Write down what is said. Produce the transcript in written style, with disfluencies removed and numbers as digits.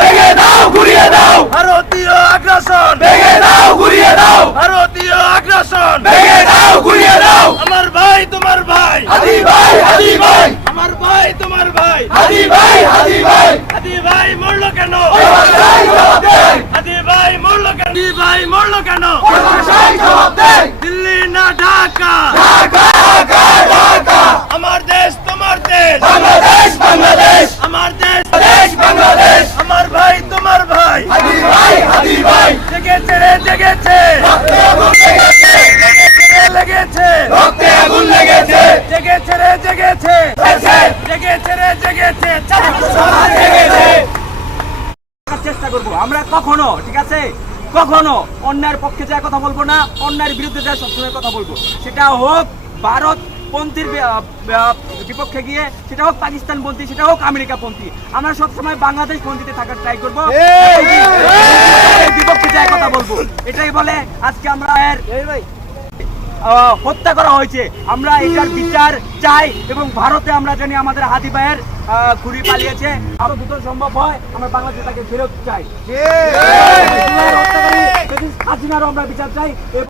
ভেঙে দাও ঘুরিয়ে দাও ভারতীয় আগ্রাসন ভেঙে দাও ঘুরিয়ে দাও ভারতীয় আগ্রাসন ভেঙে দাও ঘুরিয়ে দাও আমার ভাই তোমার ভাই হাদি ভাই হাদি ভাই আমার ভাই তোমার ভাই হাদি ভাই হাদি ভাই হাদি ভাই মরলো কেন প্রশাসন জবাব দেয় হাদি ভাই মরলো কেন হাদি ভাই মরলো কেন প্রশাসন জবাব দেয় দিল্লি না ঢাকা ঢাকা ঢাকা ঢাকা আমার দেশ তোমার দেশ বাংলাদেশ বাংলাদেশ আমার দেশ দেশ বাংলাদেশ আমার ভাই তোমার ভাই হাদি ভাই জেগেছে রে জেগেছে রক্তে আগুন লেগেছে লেগেছে রক্তে আগুন লেগেছে জেগেছে রে জেগেছে জেগেছে রে জেগেছে লেগেছে চেষ্টা করব আমরা কখনো, ঠিক আছে, কখনো অন্যায়ের পক্ষে যায় কথা বলবো না, অন্যায়ের বিরুদ্ধে যায় সবসময় কথা বলবো। সেটা হোক ভারতপন্থীর বিপক্ষে গিয়ে, সেটা হোক পাকিস্তানপন্থী, সেটা হোক আমেরিকাপন্থী, আমরা সবসময় বাংলাদেশ পন্থীতে থাকার ট্রাই করবো, বিপক্ষে যায় কথা বলবো। এটাই বলে আজকে আমরা হত্যা করা হয়েছে, আমরা এটার বিচার চাই এবং ভারতে আমরা জানি আমাদের হাদি ভাইয়ের ঘুরি পালিয়েছে, আরো দ্রুত সম্ভব হয় আমরা বাংলাদেশে তাকে ফেরত চাই, হাসিনারও আমরা বিচার চাই।